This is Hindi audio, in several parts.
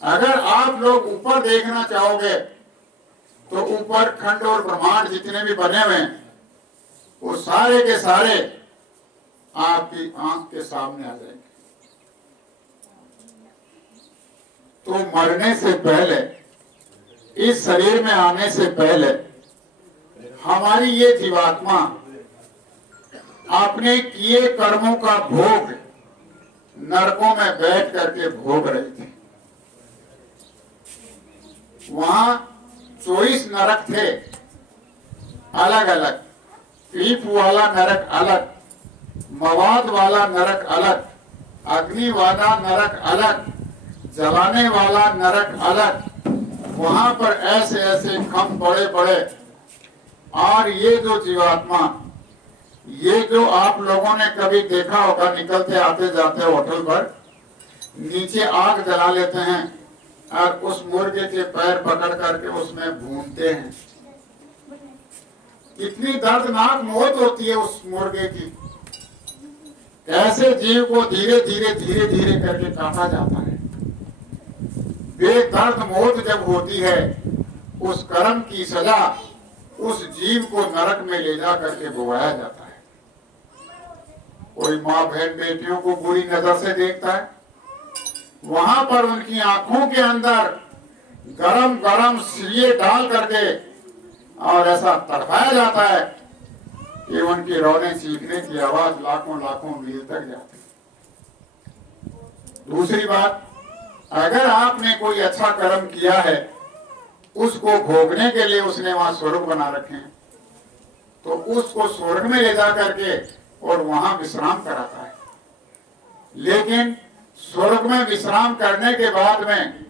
अगर आप लोग ऊपर देखना चाहोगे तो ऊपर खंड और ब्रह्मांड जितने भी बने हुए हैं वो सारे के सारे आपकी आंख के सामने आ जाएंगे। तो मरने से पहले, इस शरीर में आने से पहले हमारी ये जीवात्मा अपने किए कर्मों का भोग नरकों में बैठ करके भोग रही थी। वहां 24 नरक थे अलग अलग। पीप वाला नरक अलग, मवाद वाला नरक अलग, अग्नि वाला नरक अलग, जलाने वाला नरक अलग। वहां पर ऐसे ऐसे खम बड़े बड़े। और ये जो जीवात्मा, ये जो आप लोगों ने कभी देखा होगा, निकलते आते जाते होटल पर नीचे आग जला लेते हैं और उस मुर्गे के पैर पकड़ करके उसमें भूनते हैं। कितनी दर्दनाक मौत होती है उस मुर्गे की। कैसे जीव को धीरे धीरे धीरे धीरे करके काटा जाता है। बेदर्द मौत जब होती है, उस कर्म की सजा उस जीव को नरक में ले जा करके भोगाया जाता है। कोई माँ बहन बेटियों को बुरी नजर से देखता है, वहां पर उनकी आंखों के अंदर गरम गरम सिए डाल करके और ऐसा तड़पाया जाता है कि उनकी रोने चीखने की आवाज लाखों लाखों मील तक जाती है। दूसरी बात, अगर आपने कोई अच्छा कर्म किया है, उसको भोगने के लिए उसने वहां स्वर्ग बना रखे हैं, तो उसको स्वर्ग में ले जा करके और वहां विश्राम कराता है। लेकिन स्वर्ग में विश्राम करने के बाद में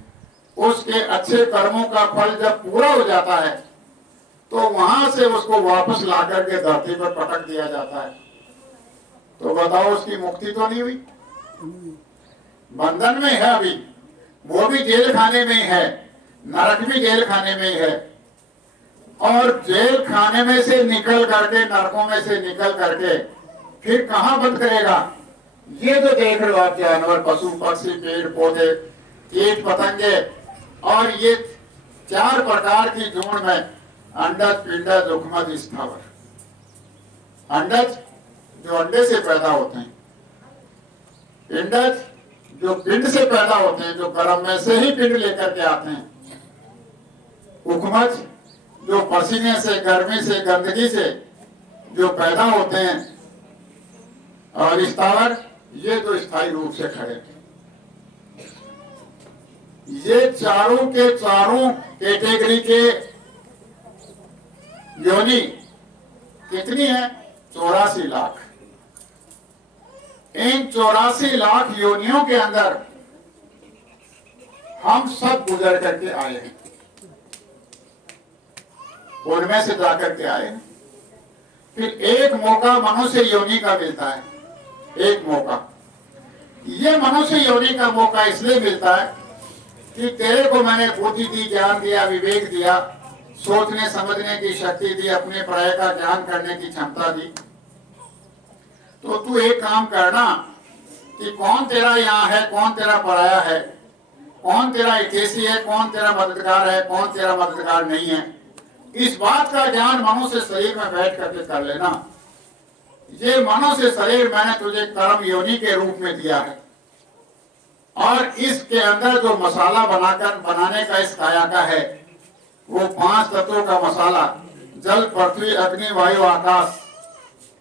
उसके अच्छे कर्मों का फल जब पूरा हो जाता है तो वहां से उसको वापस ला करके धरती पर पटक दिया जाता है। तो बताओ, उसकी मुक्ति तो नहीं हुई? बंधन में है अभी, वो भी जेल खाने में है, नरक भी जेल खाने में है। और जेल खाने में से निकल करके, नरकों में से निकल करके फिर कहां बंद करेगा? ये जो देख रहे हो आप, जानवर, पशु पक्षी, पेड़ पौधे, कीट पतंगे, और ये 4 प्रकार की जोड़ में अंडज, पिंडज, उखमज, स्थावर। अंडज जो अंडे से पैदा होते हैं, पिंडज जो पिंड से पैदा होते हैं, जो गर्भ में से ही पिंड लेकर के आते हैं, उखमज जो पसीने से, गर्मी से, गंदगी से जो पैदा होते हैं, और स्थावर ये जो स्थायी रूप से खड़े हैं। ये चारों के चारों कैटेगरी के योनि कितनी है? 84 लाख। इन 84 लाख योनियों के अंदर हम सब गुजर करके आए हैं, उनमें से जाकर के आए हैं। फिर एक मौका मनुष्य योनि का मिलता है, एक मौका। ये मनुष्य योनि का मौका इसलिए मिलता है कि तेरे को मैंने बुद्धि दी, ज्ञान दिया, विवेक दिया, सोचने समझने की शक्ति दी, अपने पर्याय का ज्ञान करने की क्षमता दी। तो तू एक काम करना कि कौन तेरा यहाँ है, कौन तेरा पराया है, कौन तेरा हितैषी है, कौन तेरा मददगार है, कौन तेरा मददगार नहीं है, इस बात का ज्ञान मनुष्य शरीर में बैठ करके कर लेना। ये मनुष्य शरीर मैंने तुझे कर्म योनि के रूप में दिया है, और इसके अंदर जो मसाला बनाने का इस काया का है, वो 5 तत्वों का मसाला, जल, पृथ्वी, अग्नि, वायु, आकाश,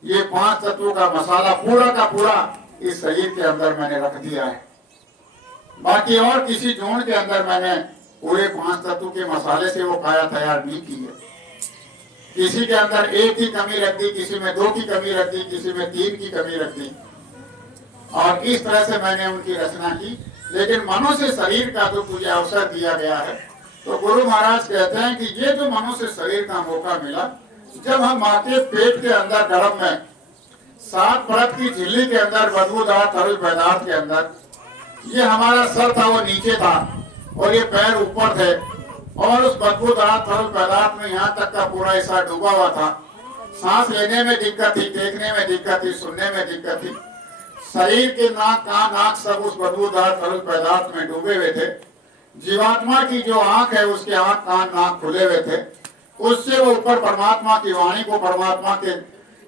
ये 5 तत्वों का मसाला पूरा का पूरा इस शरीर के अंदर मैंने रख दिया है। बाकी और किसी जोड़ के अंदर मैंने पूरे 5 तत्वों के मसाले से वो काया तैयार नहीं की है। किसी के अंदर 1 की कमी रख दी, किसी में 2 की कमी रख दी, किसी में 3 की कमी रख दी, और इस तरह से मैंने उनकी रचना की। लेकिन मनुष्य शरीर का जो तुझे अवसर दिया गया है, तो गुरु महाराज कहते हैं कि ये जो मनुष्य शरीर का मौका मिला, जब हम माँ के पेट के अंदर गर्भ में 7 परत की झिल्ली के अंदर बदबूदार तरल पदार्थ के अंदर, ये हमारा सर था वो नीचे था और ये पैर ऊपर थे, और उस बदबूदार तरल पदार्थ में यहाँ तक का पूरा हिस्सा डूबा हुआ था। सांस लेने में दिक्कत थी, देखने में दिक्कत थी, सुनने में दिक्कत थी। शरीर के नाक, कान, आंख सब उस बदबूदार तरल पदार्थ में डूबे हुए थे। जीवात्मा की जो आंख है, उसके आंख कान नाक खुले हुए थे, उससे वो ऊपर परमात्मा की वाणी को, परमात्मा के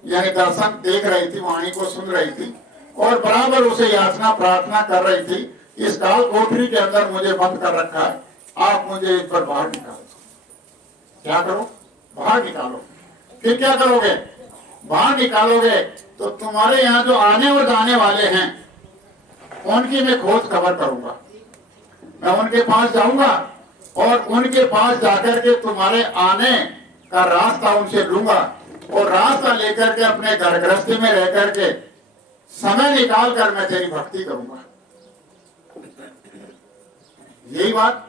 यानी दर्शन देख रही थी, वाणी को सुन रही थी और बराबर उसे याचना प्रार्थना कर रही थी, इस काल कोठरी के अंदर मुझे बंद कर रखा है, आप मुझे इस पर बाहर निकालो। क्या करो? बाहर निकालो। फिर क्या करोगे? बाहर निकालोगे तो तुम्हारे यहाँ जो आने और जाने वाले हैं उनकी मैं खोज खबर करूंगा। मैं उनके पास जाऊंगा और उनके पास जाकर के तुम्हारे आने का रास्ता उनसे लूंगा और रास्ता लेकर के अपने घर गृहस्थी में रह करके समय निकाल कर मैं तेरी भक्ति करूंगा। यही बात।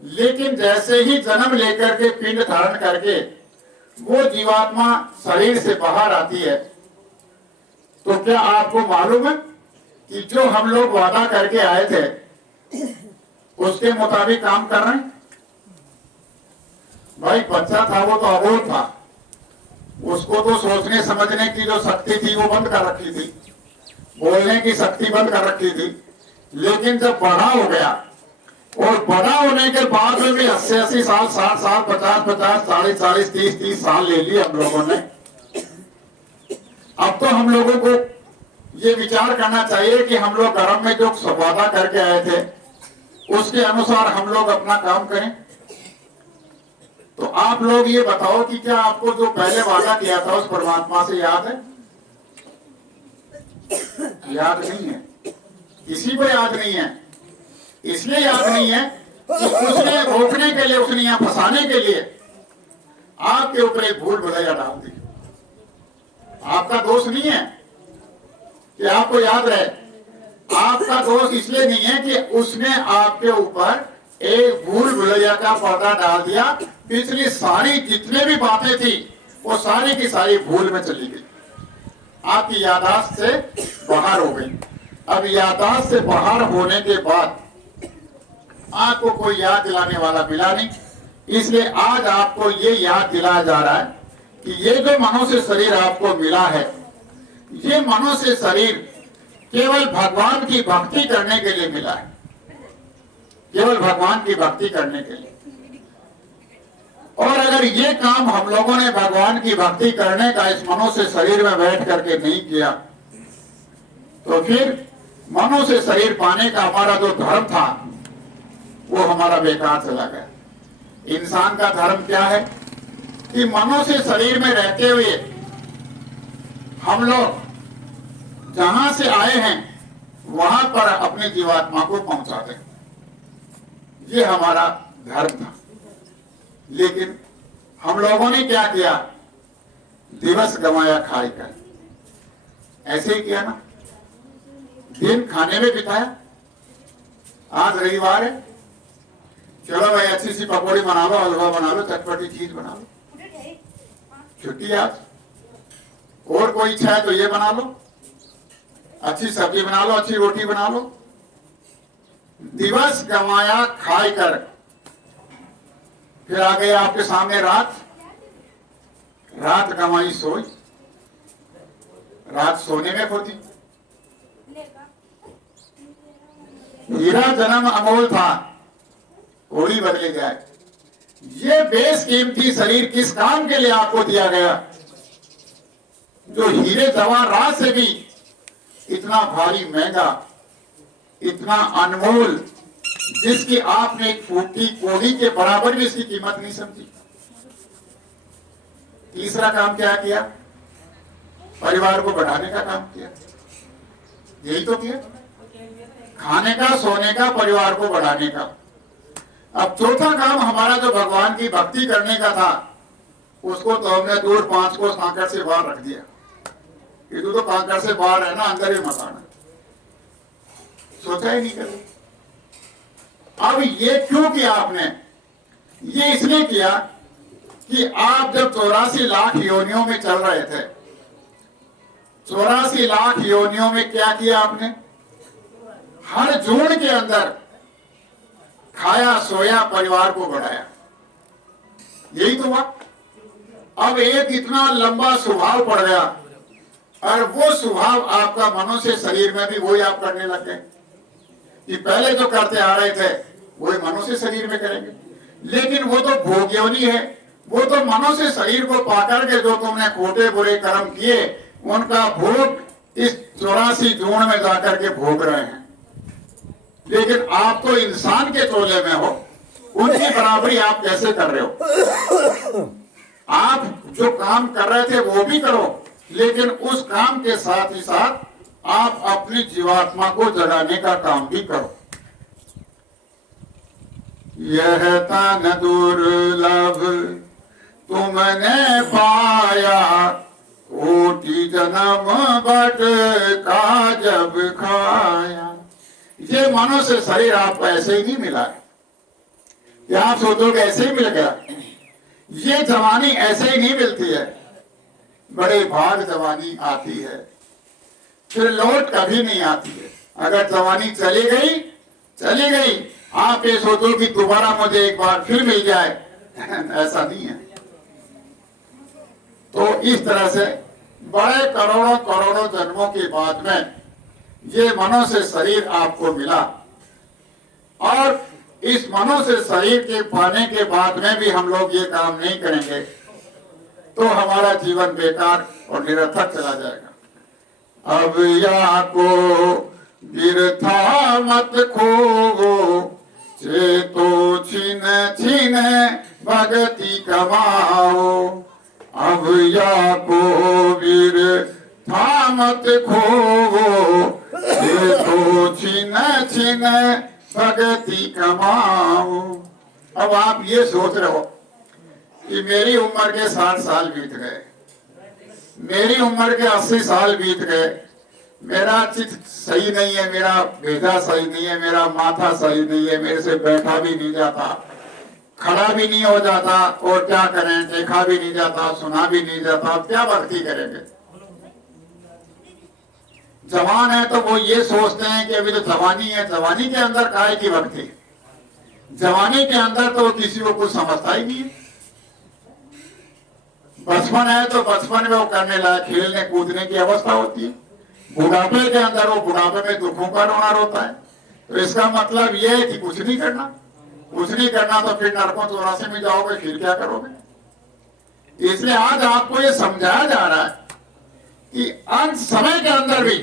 लेकिन जैसे ही जन्म लेकर के पिंड धारण करके वो जीवात्मा शरीर से बाहर आती है, तो क्या आपको मालूम है कि जो हम लोग वादा करके आए थे उसके मुताबिक काम कर रहे हैं? भाई बच्चा था वो तो अबोध था, उसको तो सोचने समझने की जो शक्ति थी वो बंद कर रखी थी, बोलने की शक्ति बंद कर रखी थी। लेकिन जब बड़ा हो गया और बड़ा होने के बाद में भी 80-80 साल, 60 साल, 50-50, 40-40, 30-30 साल ले लिए हम लोगों ने। अब तो हम लोगों को ये विचार करना चाहिए कि हम लोग कर्म में जो वादा करके आए थे उसके अनुसार हम लोग अपना काम करें। तो आप लोग ये बताओ कि क्या आपको जो पहले वादा किया था उस परमात्मा से याद है? याद नहीं है, किसी को याद नहीं है। इसलिए याद नहीं है कि उसने रोकने के लिए, उसने यहां फंसाने के लिए आपके ऊपर एक भूल भुलैया डाल दी। आपका दोष नहीं है कि आपको याद रहे, आपका दोष इसलिए नहीं है कि उसने आपके ऊपर एक भूल भुलैया का पर्दा डाल दिया। पिछली सारी जितने भी बातें थी वो सारी की सारी भूल में चली गई, आपकी याददाश्त से बाहर हो गई। अब याददाश्त से बाहर होने के बाद आपको कोई याद दिलाने वाला मिला नहीं, इसलिए आज आपको ये याद दिलाया जा रहा है कि ये जो मनुष्य शरीर आपको मिला है, ये मनुष्य शरीर केवल भगवान की भक्ति करने के लिए मिला है, केवल भगवान की भक्ति करने के लिए। और अगर ये काम हम लोगों ने भगवान की भक्ति करने का इस मनुष्य शरीर में बैठ करके नहीं किया, तो फिर मनुष्य शरीर पाने का हमारा जो धर्म था वो हमारा बेकार चला गया। इंसान का धर्म क्या है कि मनुष्य शरीर में रहते हुए हम लोग जहां से आए हैं वहां पर अपने जीवात्मा को पहुंचा दें, ये हमारा धर्म था। लेकिन हम लोगों ने क्या किया? दिवस गंवाया खाई कर। ऐसे ही किया ना, दिन खाने में बिताया। आज रविवार है, चलो भाई अच्छी सी पकौड़ी बना लो, हलवा बना लो, चटपटी चीज बना लो, छुट्टी आज। और कोई इच्छा है तो ये बना लो, अच्छी सब्जी बना लो, अच्छी रोटी बना लो। दिवस गंवाया खाई कर, फिर आ गई आपके सामने रात। रात गंवाई सोई, रात सोने में खोती। हीरा जन्म अमोल था, कोड़ी बदले जाए। ये बेशकीमती शरीर किस काम के लिए आपको दिया गया, जो हीरे जवाहरात से भी इतना भारी महंगा, इतना अनमोल, जिसकी आपने एक फूटी कोड़ी के बराबर भी इसकी कीमत नहीं समझी। तीसरा काम क्या किया? परिवार को बढ़ाने का काम किया। यही तो किया, खाने का, सोने का, परिवार को बढ़ाने का। अब चौथा काम हमारा जो भगवान की भक्ति करने का था, उसको तो हमने दूर 5 को कांकड़ से बाहर रख दिया कि तू तो कांकड़ से बाहर है ना, अंदर ही मत आना। सोचा ही नहीं कभी। अब ये क्यों किया आपने? ये इसलिए किया कि आप जब 84 लाख योनियों में चल रहे थे, 84 लाख योनियों में क्या किया आपने? हर जोड़ के अंदर खाया, सोया, परिवार को बढ़ाया। यही तो हुआ। अब एक इतना लंबा स्वभाव पड़ गया और वो स्वभाव आपका मनुष्य शरीर में भी वही आप करने लग गए कि पहले जो करते आ रहे थे वही मनुष्य शरीर में करेंगे। लेकिन वो तो भोग योनि है, वो तो मनुष्य शरीर को पाकर के जो तुमने खोटे बुरे कर्म किए उनका भोग इस 84 जून में जाकर के भोग रहे हैं। लेकिन आप तो इंसान के चोले में हो, उनकी बराबरी आप कैसे कर रहे हो? आप जो काम कर रहे थे वो भी करो, लेकिन उस काम के साथ ही साथ आप अपनी जीवात्मा को जगाने का काम भी करो। यह तन दुर्लभ तुमने पाया, कोटि जन्म बट का जब खाया। ये मनुष्य शरीर आपको ऐसे ही नहीं मिला है, क्या आप सोचोगे ऐसे ही मिल गया? ये जवानी ऐसे ही नहीं मिलती है, बड़े भाग जवानी आती है, फिर लौट कभी नहीं आती है। अगर जवानी चली गई, आप ये सोचो कि दोबारा मुझे एक बार फिर मिल जाए, ऐसा नहीं है। तो इस तरह से बड़े करोड़ों करोड़ों जन्मों के बाद में ये मनुष्य शरीर आपको मिला, और इस मनुष्य शरीर के पाने के बाद में भी हम लोग ये काम नहीं करेंगे तो हमारा जीवन बेकार और निरर्थक चला जाएगा। अब या को बिरथा मत खोवो, चेतो छिन छिन भगति कमाओ। अब या को बिरथा मत खोवो, चेतो छिन छिन भगति कमाओ। अब आप ये सोच रहे हो कि मेरी उम्र के 60 साल बीत गए, मेरी उम्र के 80 साल बीत गए, मेरा चित्त सही नहीं है, मेरा भेजा सही नहीं है, मेरा माथा सही नहीं है, मेरे से बैठा भी नहीं जाता, खड़ा भी नहीं हो जाता, और क्या करें, देखा भी नहीं जाता, सुना भी नहीं जाता, क्या भक्ति करेंगे? जवान है तो वो ये सोचते हैं कि अभी तो जवानी है, जवानी के अंदर काहे की भक्ति? जवानी के अंदर तो किसी को कुछ समझता ही नहीं है। बचपन है तो बचपन में वो करने लायक खेलने कूदने की अवस्था होती है, बुढ़ापे के अंदर वो बुढ़ापे में दुखों का रोना रोता है। तो इसका मतलब ये है कि कुछ नहीं करना तो फिर नरकों 84 में जाओगे, फिर क्या करोगे? इसलिए आज आपको ये समझाया जा रहा है कि अंत समय के अंदर भी,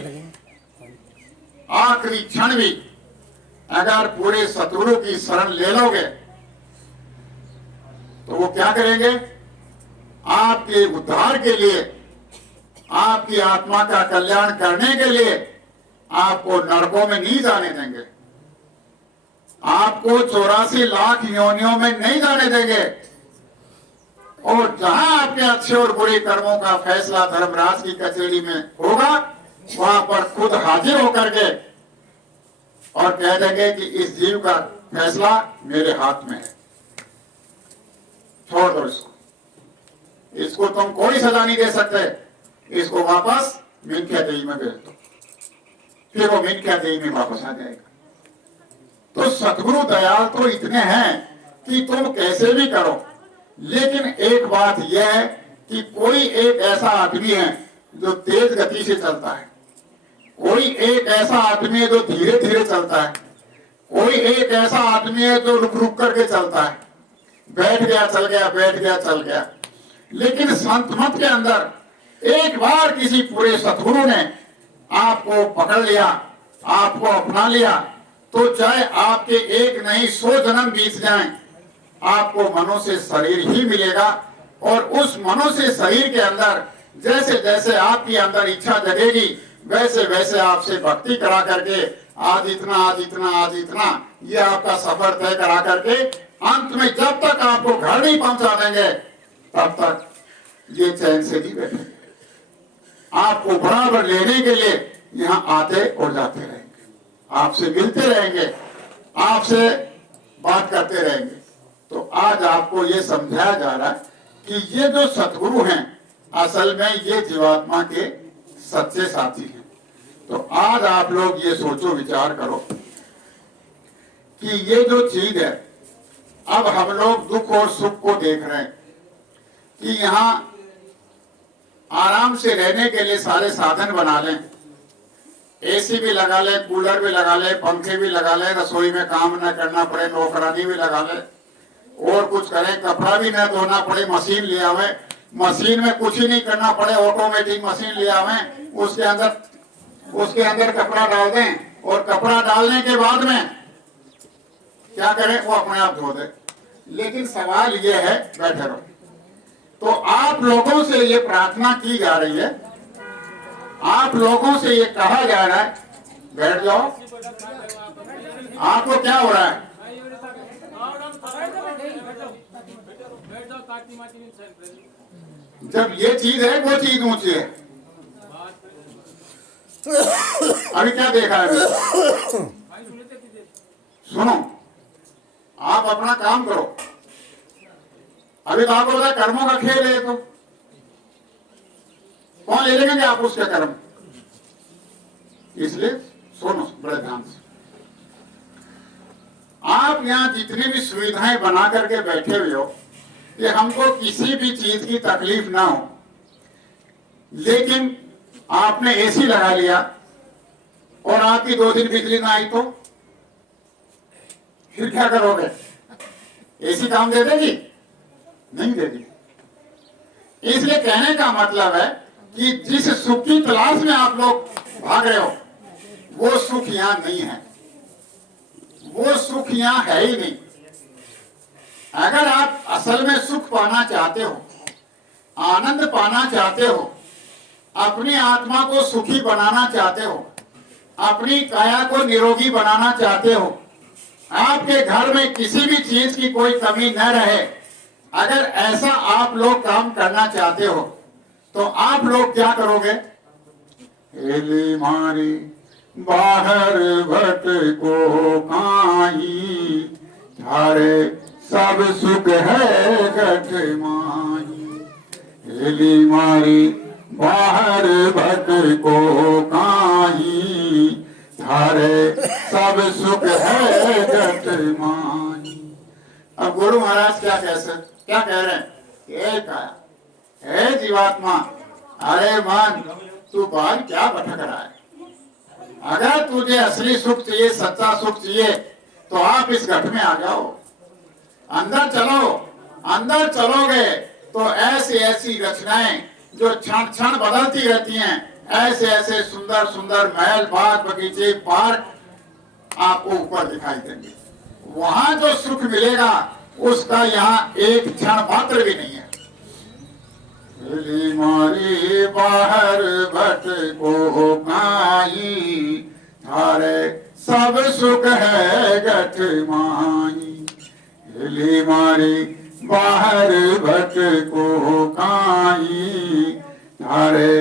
आखिरी क्षण भी अगर पूरे सतगुरु की शरण ले लोगे तो वो क्या करेंगे? आपके उद्धार के लिए, आपकी आत्मा का कल्याण करने के लिए आपको नरकों में नहीं जाने देंगे, आपको 84 लाख योनियों में नहीं जाने देंगे। और जहां आपके अच्छे और बुरे कर्मों का फैसला धर्मराज की कचहरी में होगा, वहां पर खुद हाजिर होकर के और कह देंगे कि इस जीव का फैसला मेरे हाथ में है, छोड़ दो इसको तुम कोई सजा नहीं दे सकते, इसको वापस मिथ्यादेही में भेज दो, फिर वो मिथ्यादेही में वापस आ जाएगा। तो सतगुरु दयाल तो इतने हैं कि तुम कैसे भी करो, लेकिन एक बात यह है कि कोई एक ऐसा आदमी है जो तेज गति से चलता है, कोई एक ऐसा आदमी है जो धीरे धीरे चलता है, कोई एक ऐसा आदमी है जो रुक रुक करके चलता है, बैठ गया चल गया, बैठ गया चल गया। लेकिन संत मत के अंदर एक बार किसी पूरे सतगुरु ने आपको पकड़ लिया, आपको अपना लिया, तो चाहे आपके एक नहीं 100 जन्म बीत जाएं, आपको मनुष्य शरीर ही मिलेगा। और उस मनुष्य शरीर के अंदर जैसे जैसे आपकी अंदर इच्छा जगेगी, वैसे वैसे आपसे भक्ति करा करके आज इतना आज इतना आज इतना ये आपका सफर तय करा करके अंत में जब तक आपको घर नहीं पहुंचा देंगे तब तक ये चैन से नहीं बैठेंगे। आपको बराबर लेने के लिए यहाँ आते और जाते रहेंगे, आपसे मिलते रहेंगे, आपसे बात करते रहेंगे। तो आज आपको ये समझाया जा रहा है कि ये जो सतगुरु हैं असल में ये जीवात्मा के सच्चे साथी हैं। तो आज आप लोग ये सोचो विचार करो कि ये जो चीज है, अब हम लोग दुख और सुख को देख रहे हैं कि यहाँ आराम से रहने के लिए सारे साधन बना लें, एसी भी लगा ले, कूलर भी लगा ले, पंखे भी लगा ले, रसोई में काम न करना पड़े, नौकरानी भी लगा ले, और कुछ करें, कपड़ा भी न धोना पड़े, मशीन ले आवे, मशीन में कुछ ही नहीं करना पड़े, ऑटोमेटिक मशीन ले आवे, उसके अंदर कपड़ा डाल दें और कपड़ा डालने के बाद में क्या करें, वो अपने आप धो दे। लेकिन सवाल ये है, बैठे रहो, तो आप लोगों से ये प्रार्थना की जा रही है, आप लोगों से ये कहा जा रहा है, बैठ जाओ। आपको क्या हो रहा है? जब ये चीज है, वो चीज ऊंची है। अभी क्या देखा है? सुनो, आप अपना काम करो। अभी तो आपको पता कर्मों का खेल है, तो कौन ले लेंगे आप उसके कर्म? इसलिए सुनो बड़े ध्यान से। आप यहाँ जितनी भी सुविधाएं बना करके बैठे हुए हो कि हमको किसी भी चीज की तकलीफ ना हो, लेकिन आपने एसी लगा लिया और आपकी 2 दिन बिजली ना आई तो फिर क्या करोगे? एसी काम दे देगी? नहीं देगी। इसलिए कहने का मतलब है कि जिस सुख की तलाश में आप लोग भाग रहे हो, वो सुख यहां नहीं है, वो सुख यहां है ही नहीं। अगर आप असल में सुख पाना चाहते हो, आनंद पाना चाहते हो, अपनी आत्मा को सुखी बनाना चाहते हो, अपनी काया को निरोगी बनाना चाहते हो, आपके घर में किसी भी चीज की कोई कमी न रहे, अगर ऐसा आप लोग काम करना चाहते हो तो आप लोग क्या करोगे? एली मारी बाहर भटको काई, थारे सब सुख है गठ माही। एली मारी बाहर भटको काई, थारे सब सुख है गठ माही। अब गुरु महाराज क्या कह रहे हैं? हे जीवात्मा, अरे मन, तू बाहर क्या भटक रहा है? अगर तुझे असली सुख चाहिए, सच्चा सुख चाहिए, तो आप इस घट में आ जाओ, अंदर चलो। अंदर चलोगे तो ऐसी ऐसी रचनाएं जो क्षण क्षण बदलती रहती हैं, ऐसे ऐसे सुंदर सुंदर महल, बाग, बगीचे, पार्क आपको ऊपर दिखाई देंगे। वहां जो सुख मिलेगा उसका यहाँ एक क्षण मात्र भी नहीं है। मारी बाहर भटको काई, थारे सब सुख है गठ माही। हिली मारी बाहर भटको काई, थारे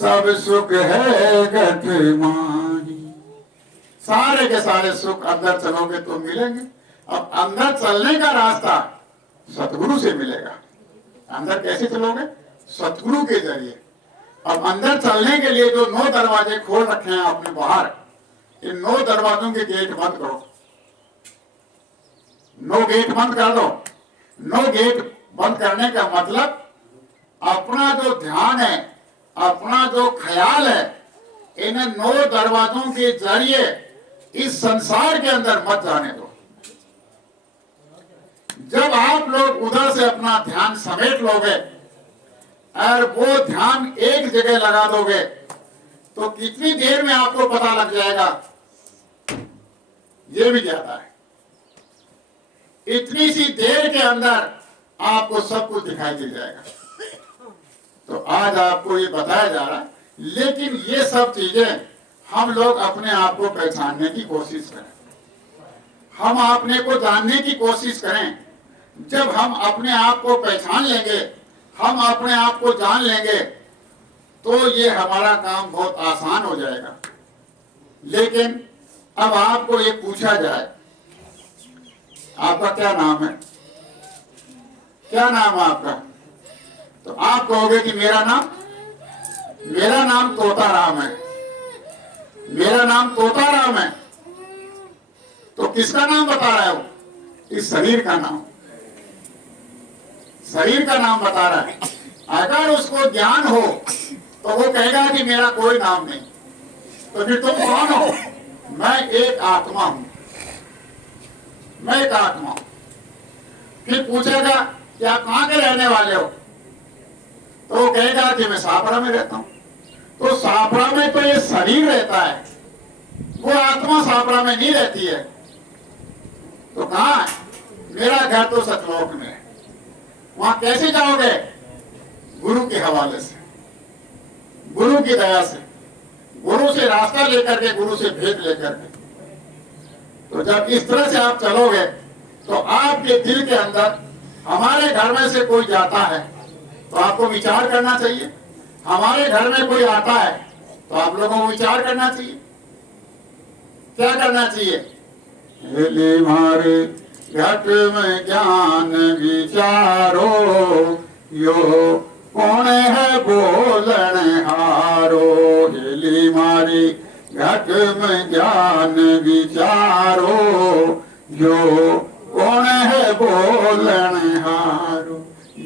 सब सुख है गठ माही। सारे के सारे सुख अंदर चलोगे तो मिलेंगे। अब अंदर चलने का रास्ता सतगुरु से मिलेगा। अंदर कैसे चलोगे? सतगुरु के जरिए। अब अंदर चलने के लिए जो 9 दरवाजे खोल रखे हैं आपने बाहर, इन 9 दरवाजों के गेट बंद करो। 9 गेट बंद कर दो। 9 गेट बंद करने का मतलब अपना जो ध्यान है, अपना जो ख्याल है, इन 9 दरवाजों के जरिए इस संसार के अंदर मत जाने दो। जब आप लोग उधर से अपना ध्यान समेट लोगे और वो ध्यान एक जगह लगा दोगे, तो कितनी देर में आपको पता लग जाएगा, ये भी ज्यादा है। इतनी सी देर के अंदर आपको सब कुछ दिखाई दे जाएगा। तो आज आपको ये बताया जा रहा है, लेकिन ये सब चीजें हम लोग अपने आप को पहचानने की कोशिश करें, हम अपने को जानने की कोशिश करें। जब हम अपने आप को पहचान लेंगे, हम अपने आप को जान लेंगे, तो ये हमारा काम बहुत आसान हो जाएगा। लेकिन अब आपको ये पूछा जाए, आपका क्या नाम है? क्या नाम है आपका? तो आप कहोगे कि मेरा नाम तोताराम है। मेरा नाम तोताराम है। तो किसका नाम बता रहा है वो? इस शरीर का नाम, शरीर का नाम बता रहा है। अगर उसको ज्ञान हो तो वो कहेगा कि मेरा कोई नाम नहीं। तो फिर तुम कौन हो? मैं एक आत्मा हूं, मैं एक आत्मा हूं। फिर पूछेगा कि आप कहां के रहने वाले हो? तो वो कहेगा कि मैं सापड़ा में रहता हूं। तो सापड़ा में तो ये शरीर रहता है, वो आत्मा सापड़ा में नहीं रहती है। तो कहां है? मेरा घर तो सतलोक में है। वहां कैसे जाओगे? गुरु के हवाले से, गुरु की दया से, गुरु से रास्ता लेकर के, गुरु से भेद लेकर के। तो जब इस तरह से आप चलोगे तो आपके दिल के अंदर हमारे घर में से कोई जाता है तो आपको विचार करना चाहिए, हमारे घर में कोई आता है तो आप लोगों को विचार करना चाहिए। क्या करना चाहिए? मारे घट में ज्ञान विचारो, यो कौन है बोलन हारो। हेली मारी घट में ज्ञान विचारो, जो कौन है बोलन हारो।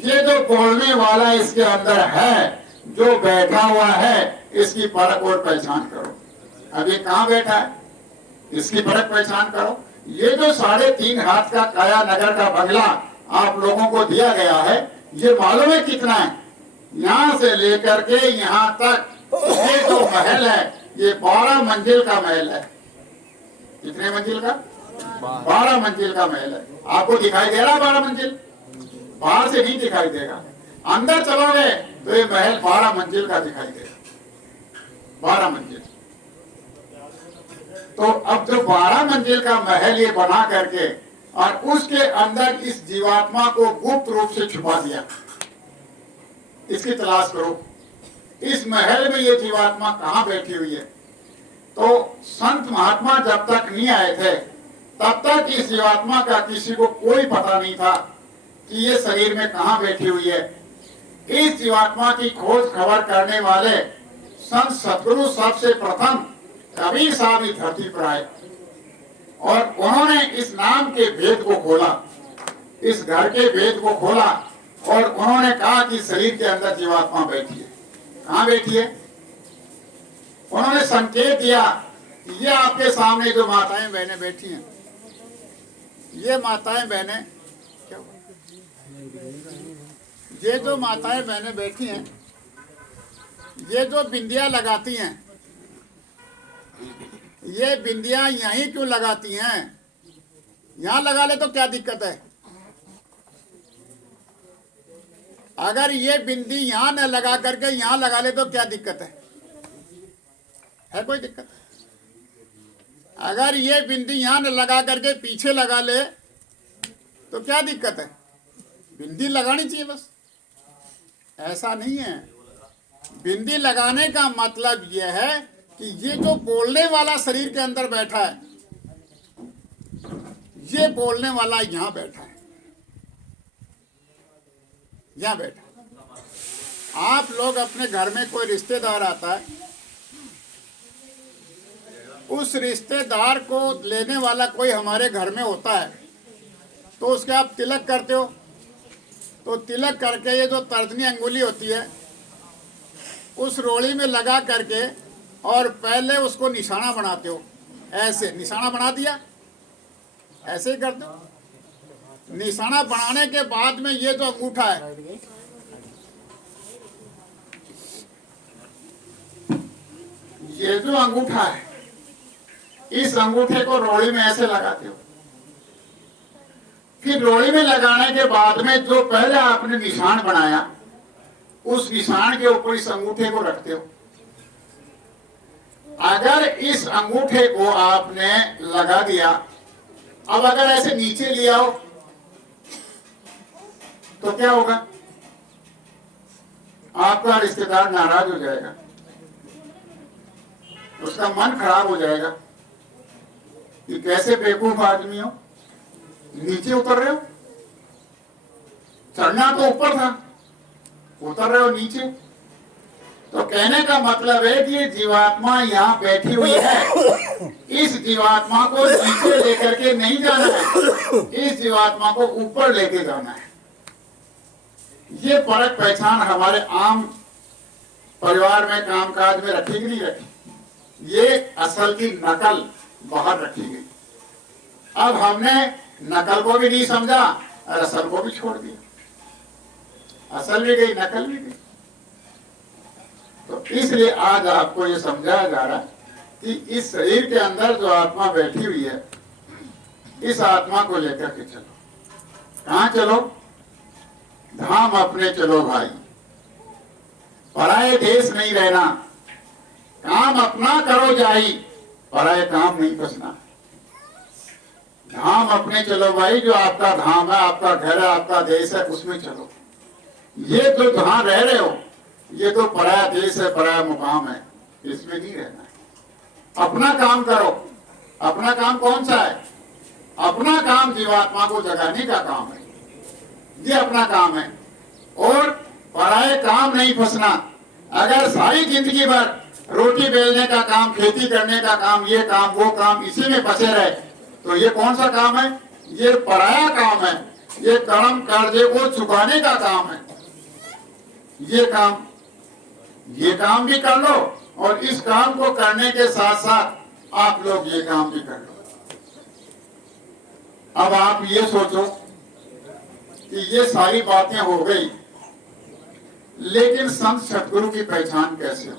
ये जो बोलने वाला इसके अंदर है, जो बैठा हुआ है, इसकी परख और पहचान करो। अब ये कहाँ बैठा है, इसकी परख पहचान करो। ये जो 3.5 हाथ का काया नगर का बंगला आप लोगों को दिया गया है, ये मालूम है कितना है? यहाँ से लेकर के यहाँ तक ये जो महल है, ये 12 मंजिल का महल है। कितने मंजिल का? 12 मंजिल का महल है। आपको दिखाई दे रहा है 12 मंजिल? बाहर से नहीं दिखाई देगा, अंदर चलोगे तो ये महल 12 मंजिल का दिखाई देगा। 12 मंजिल। तो अब जो 12 मंजिल का महल ये बना करके और उसके अंदर इस जीवात्मा को गुप्त रूप से छुपा दिया। इसकी तलाश करो, इस महल में ये जीवात्मा कहाँ बैठी हुई है। तो संत महात्मा जब तक नहीं आए थे तब तक इस जीवात्मा का किसी को कोई पता नहीं था कि ये शरीर में कहाँ बैठी हुई है। इस जीवात्मा की खोज खबर करने वाले संत सतगुरु सबसे प्रथम कबीर साहब इस धरती पर आए और उन्होंने इस नाम के भेद को खोला, इस घर के भेद को खोला और उन्होंने कहा कि शरीर के अंदर जीवात्मा बैठी है। कहाँ बैठी है? उन्होंने संकेत दिया कि ये आपके सामने जो माताएं बहनें बैठी हैं, ये माताएं बहनें, ये जो माताएं बहनें बैठी हैं, ये जो बिंदिया लगाती हैं, ये बिंदिया यहीं क्यों लगाती हैं? यहां लगा ले तो क्या दिक्कत है? अगर ये बिंदी यहां न लगा करके यहां लगा ले तो क्या दिक्कत है कोई दिक्कत? अगर ये बिंदी यहां न लगा करके पीछे लगा ले तो क्या दिक्कत है? बिंदी लगानी चाहिए बस। ऐसा नहीं है। बिंदी लगाने का मतलब यह है कि ये जो बोलने वाला शरीर के अंदर बैठा है, ये बोलने वाला यहां बैठा है, यहां बैठा। आप लोग अपने घर में कोई रिश्तेदार आता है, उस रिश्तेदार को लेने वाला कोई हमारे घर में होता है तो उसके आप तिलक करते हो। तो तिलक करके ये जो तर्जनी अंगुली होती है उस रोड़ी में लगा करके और पहले उसको निशाना बनाते हो। ऐसे निशाना बना दिया, ऐसे ही करते हो। निशाना बनाने के बाद में ये जो अंगूठा है, ये जो अंगूठा है, इस अंगूठे को रोड़ी में ऐसे लगाते हो। फिर रोड़ी में लगाने के बाद में जो पहले आपने निशान बनाया, उस निशान के ऊपर इस अंगूठे को रखते हो। अगर इस अंगूठे को आपने लगा दिया, अब अगर ऐसे नीचे लिया हो तो क्या होगा? आपका रिश्तेदार नाराज हो जाएगा, उसका मन खराब हो जाएगा कि कैसे बेवकूफ आदमी हो, नीचे उतर रहे हो। चढ़ना तो ऊपर था, उतर रहे हो नीचे। तो कहने का मतलब है कि ये जीवात्मा यहाँ बैठी हुई है, इस जीवात्मा को नीचे लेकर के नहीं जाना है, इस जीवात्मा को ऊपर लेके जाना है। ये परख पहचान हमारे आम परिवार में, कामकाज में रखी कि नहीं रखी? ये असल की नकल बाहर रखी गई। अब हमने नकल को भी नहीं समझा और असल को भी छोड़ दिया। असल भी गई, नकल भी गई। तो इसलिए आज आपको ये समझाया जा रहा है कि इस शरीर के अंदर जो आत्मा बैठी हुई है, इस आत्मा को लेकर के चलो। कहां चलो? धाम अपने चलो भाई, पराये देश नहीं रहना, काम अपना करो जाई, पराये काम नहीं फंसना। धाम अपने चलो भाई, जो आपका धाम है, आपका घर है, आपका देश है, उसमें चलो। ये तो जहां रह रहे हो, ये तो पराया देश है, पराया मुकाम है, इसमें नहीं रहना है। अपना काम करो। अपना काम कौन सा है? अपना काम जीवात्मा को जगाने का काम है, ये अपना काम है। और पराये काम नहीं फंसना। अगर सारी जिंदगी भर रोटी बेलने का काम, खेती करने का काम, ये काम वो काम, इसी में फंसे रहे तो ये कौन सा काम है? ये पराया काम है। ये कर्म कर्जे को चुकाने का काम है। ये काम भी कर लो और इस काम को करने के साथ साथ आप लोग ये काम भी कर लो। अब आप ये सोचो कि ये सारी बातें हो गई, लेकिन संत सतगुरु की पहचान कैसे हो?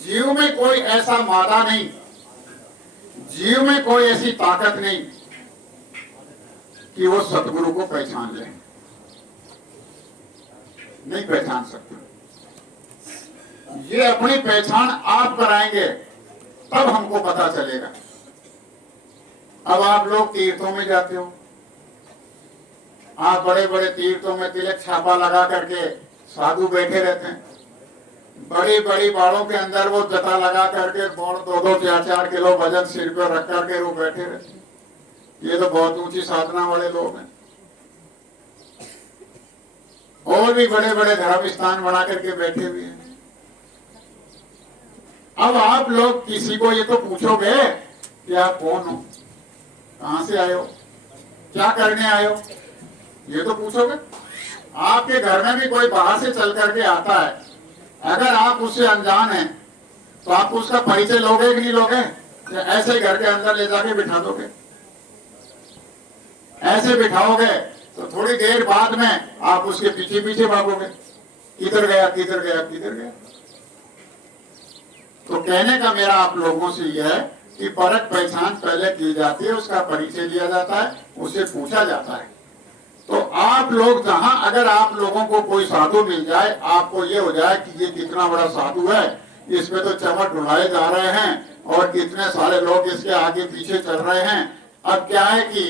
जीव में कोई ऐसा मादा नहीं, जीव में कोई ऐसी ताकत नहीं कि वो सतगुरु को पहचान ले। नहीं पहचान सकते। ये अपनी पहचान आप कराएंगे तब हमको पता चलेगा। अब आप लोग तीर्थों में जाते हो, आप बड़े बड़े तीर्थों में तिलक छापा लगा करके साधु बैठे रहते हैं। बड़ी बड़ी बाड़ों के अंदर वो जटा लगा करके 2-2, 4-4 किलो वजन सिर पर रख करके वो बैठे रहते हैं। ये तो बहुत ऊंची साधना वाले लोग हैं। और भी बड़े बड़े धर्म स्थान बना करके बैठे हुए हैं। अब आप लोग किसी को ये तो पूछोगे कि आप कौन हो, कहां से आए हो, क्या करने आए हो, ये तो पूछोगे। आपके घर में भी कोई बाहर से चल करके आता है, अगर आप उससे अनजान हैं तो आप उसका परिचय लोगे कि नहीं लोगे? या ऐसे ही घर के अंदर ले जाके बिठा दोगे? ऐसे बिठाओगे तो थोड़ी देर बाद में आप उसके पीछे पीछे भागोगे, किधर गया किधर गया किधर गया। तो कहने का मेरा आप लोगों से यह है कि परख पहचान पहले की जाती है, उसका परिचय लिया जाता है, उससे पूछा जाता है। तो आप लोग जहां, अगर आप लोगों को कोई साधु मिल जाए, आपको ये हो जाए कि ये कितना बड़ा साधु है, इसमें तो चमक ढुलाए जा रहे हैं और कितने सारे लोग इसके आगे पीछे चल रहे हैं। अब क्या है कि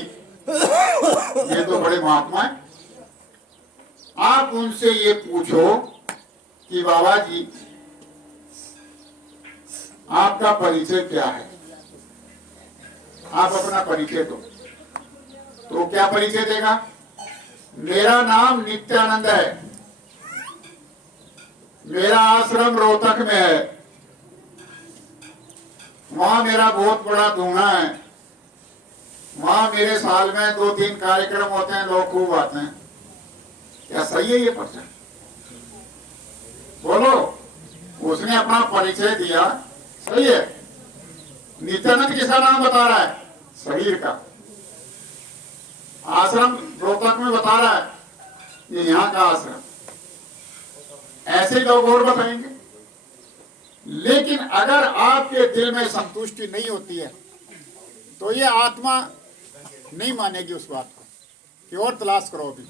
ये तो बड़े महात्मा है। आप उनसे ये पूछो कि बाबा जी आपका परिचय क्या है? आप अपना परिचय दो। तो क्या परिचय देगा? मेरा नाम नित्यानंद है, मेरा आश्रम रोहतक में है, वहां मेरा बहुत बड़ा धूना है, वहां मेरे साल में 2-3 कार्यक्रम होते हैं, लोग खूब आते हैं। क्या सही है ये परिचय? बोलो। उसने अपना परिचय दिया, सही है। नित्यानंद किसका नाम बता रहा है? शरीर का। आश्रम रोहतक में बता रहा है, ये यहाँ का आश्रम। ऐसे लोग और बताएंगे। लेकिन अगर आपके दिल में संतुष्टि नहीं होती है तो ये आत्मा नहीं मानेगी उस बात को कि और तलाश करो। अभी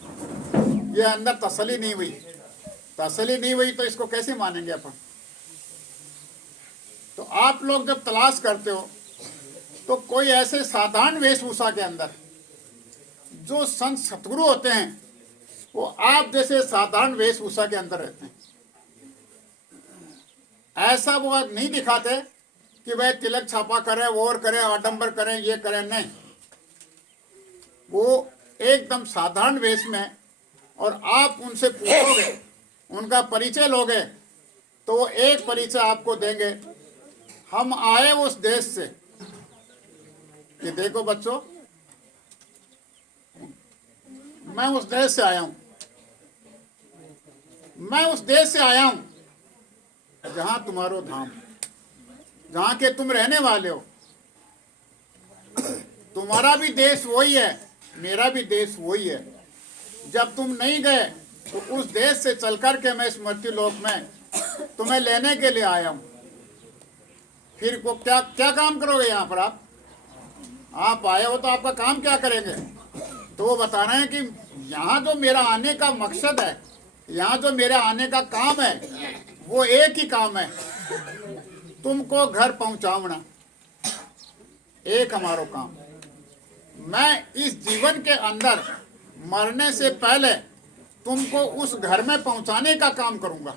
ये अंदर तसल्ली नहीं हुई, तसल्ली नहीं हुई तो इसको कैसे मानेंगे अपन? तो आप लोग जब तलाश करते हो तो कोई ऐसे साधारण वेशभूषा के अंदर, जो संत सतगुरु होते हैं वो आप जैसे साधारण वेशभूषा के अंदर रहते हैं। ऐसा वो नहीं दिखाते कि वह तिलक छापा करें, वो और करें, आडंबर करें, ये करें, नहीं। वो एकदम साधारण वेश में, और आप उनसे पूछोगे, उनका परिचय लोगे तो वो एक परिचय आपको देंगे, हम आए उस देश से। कि देखो बच्चों, मैं उस देश से आया हूं, मैं उस देश से आया हूं जहां तुम्हारो धाम, जहां के तुम रहने वाले हो। तुम्हारा भी देश वही है, मेरा भी देश वही है। जब तुम नहीं गए तो उस देश से चल कर के मैं इस मृत्यु लोक में तुम्हें लेने के लिए आया हूं। फिर को क्या क्या काम करोगे यहाँ पर आप आए हो तो आपका काम क्या करेंगे? तो वो बता रहे हैं कि यहाँ जो मेरा आने का मकसद है, यहाँ जो मेरा आने का काम है, वो एक ही काम है, तुमको घर पहुंचाना। एक हमारो काम। मैं इस जीवन के अंदर मरने से पहले तुमको उस घर में पहुंचाने का काम करूंगा।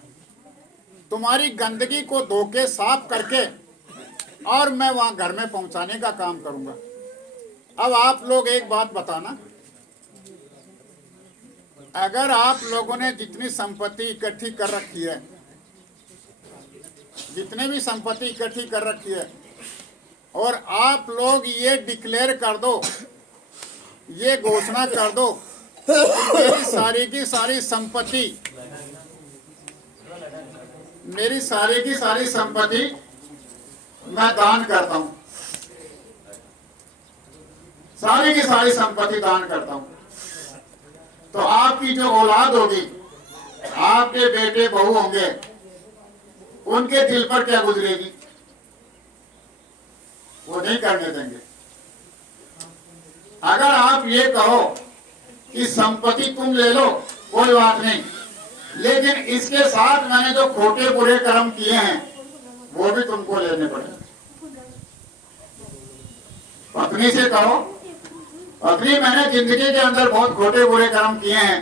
तुम्हारी गंदगी को धो के साफ करके और मैं वहां घर में पहुंचाने का काम करूंगा। अब आप लोग एक बात बताना, अगर आप लोगों ने जितनी संपत्ति इकट्ठी कर रखी है, जितने भी संपत्ति इकट्ठी कर रखी है, और आप लोग ये डिक्लेयर कर दो, ये घोषणा कर दो मेरी सारी की सारी संपत्ति, मेरी सारी की सारी संपत्ति मैं दान करता हूं, सारी की सारी संपत्ति दान करता हूं, तो आपकी जो औलाद होगी, आपके बेटे बहू होंगे, उनके दिल पर क्या गुजरेगी? वो नहीं करने देंगे। अगर आप ये कहो कि संपत्ति तुम ले लो, कोई बात नहीं, लेकिन इसके साथ मैंने जो खोटे बुरे कर्म किए हैं वो भी तुमको लेने पड़ेंगे। पत्नी से कहो, पत्नी मैंने जिंदगी के अंदर बहुत खोटे बुरे कर्म किए हैं,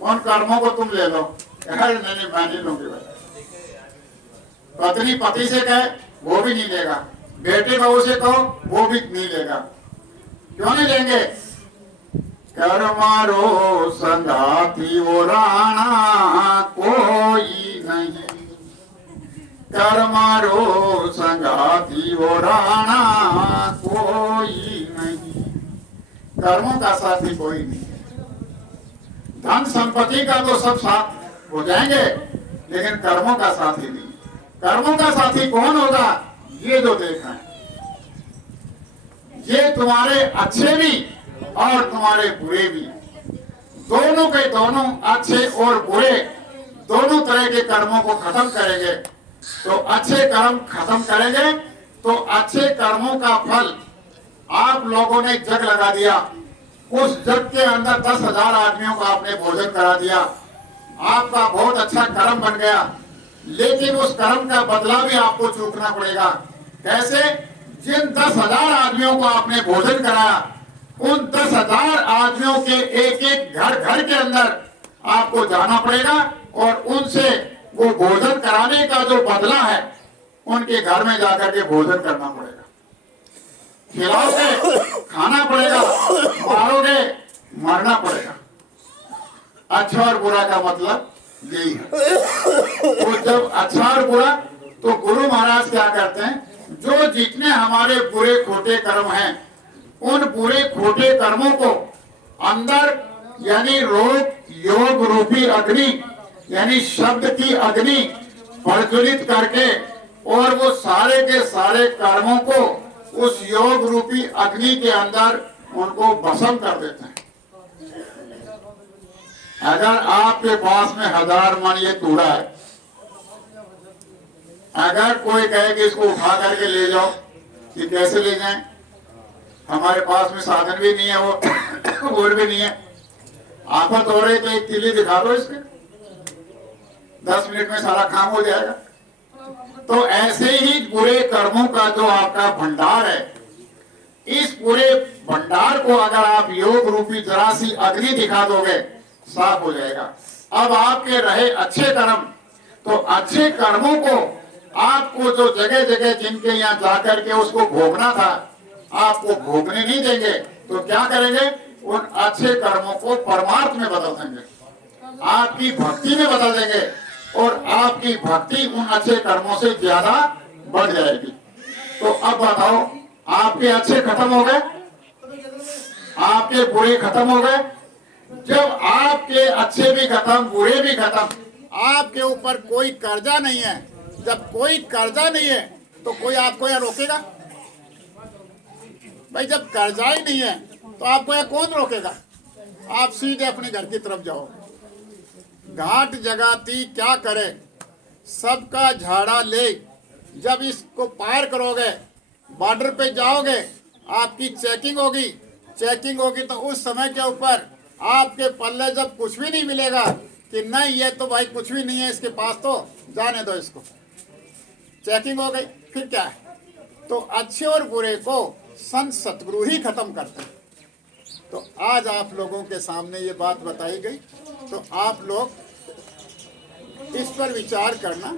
उन कर्मों को तुम ले लो। नहीं मैं नहीं लूंगी भाई। पत्नी पति से कहे, वो भी नहीं लेगा। बेटे बहू से कहो, वो भी नहीं लेगा। क्यों नहीं लेंगे? कर मारो संगाती वो राणा कोई नहीं, कर मारो संगाती वो राणा कोई नहीं, कर्मों का साथी कोई नहीं। धन संपत्ति का तो सब साथ हो जाएंगे, लेकिन कर्मों का साथी नहीं। कर्मों का साथी कौन होगा? ये जो देख रहे हैं, ये तुम्हारे अच्छे भी और तुम्हारे बुरे भी, दोनों के दोनों अच्छे और बुरे दोनों तरह के कर्मों को खत्म करेंगे। तो अच्छे कर्म खत्म करेंगे तो अच्छे कर्मों का फल आप लोगों ने जग लगा दिया। उस जग के अंदर 10,000 आदमियों को आपने भोजन करा दिया, आपका बहुत अच्छा कर्म बन गया। लेकिन उस कर्म का बदला भी आपको चूकना पड़ेगा। कैसे? जिन 10,000 आदमियों को आपने भोजन कराया, उन 10,000 आदमियों के एक एक घर घर के अंदर आपको जाना पड़ेगा और उनसे वो भोजन कराने का जो बदला है, उनके घर में जाकर के भोजन करना पड़ेगा। खिलाओगे, खाना पड़ेगा, मारोगे, मरना पड़ेगा। अच्छा और बुरा का मतलब यही है। वो जब अच्छा और बुरा, तो गुरु महाराज क्या करते हैं, जो जितने हमारे बुरे खोटे कर्म हैं, उन बुरे खोटे कर्मों को अंदर यानी योग रूपी अग्नि, यानी शब्द की अग्नि प्रज्वलित करके, और वो सारे के सारे कर्मों को उस योग रूपी अग्नि के अंदर उनको भस्म कर देते हैं। अगर आपके पास में 1000 मन ये कूड़ा है, अगर कोई कहे कि इसको उठा करके ले जाओ, कि कैसे ले जाएं? हमारे पास में साधन भी नहीं है, वो वोट भी नहीं है। आफत हो रही तो एक तिल्ली दिखा दो इसके, 10 मिनट में सारा काम हो जाएगा। तो ऐसे ही बुरे कर्मों का जो आपका भंडार है, इस पूरे भंडार को अगर आप योग रूपी जरा सी अग्नि दिखा दोगे, साफ हो जाएगा। अब आपके रहे अच्छे कर्म, तो अच्छे कर्मों को आपको जो जगह जगह जिनके यहाँ जाकर के उसको भोगना था, आपको भोगने नहीं देंगे। तो क्या करेंगे? उन अच्छे कर्मों को परमार्थ में बदल देंगे, आपकी भक्ति में बदल देंगे, और आपकी भक्ति उन अच्छे कर्मों से ज्यादा बढ़ जाएगी। तो अब बताओ, आपके अच्छे खत्म हो गए, आपके बुरे खत्म हो गए। जब आपके अच्छे भी खत्म, बुरे भी खत्म, आपके ऊपर कोई कर्जा नहीं है। जब कोई कर्जा नहीं है तो कोई आपको यहाँ रोकेगा? भाई जब कर्जा ही नहीं है तो आपको यहाँ कौन रोकेगा? आप सीधे अपने घर की तरफ जाओ। घाट जगाती क्या करे, सबका झाड़ा ले। जब इसको पार करोगे, बॉर्डर पे जाओगे, आपकी चेकिंग होगी। चेकिंग होगी तो उस समय के ऊपर आपके पल्ले जब कुछ भी नहीं मिलेगा कि नहीं ये तो भाई कुछ भी नहीं है इसके पास, तो जाने दो इसको। चेकिंग हो गई, फिर क्या है? तो अच्छे और बुरे को संत सतगुरु ही खत्म करते हैं। तो आज आप लोगों के सामने ये बात बताई गई, तो आप लोग इस पर विचार करना।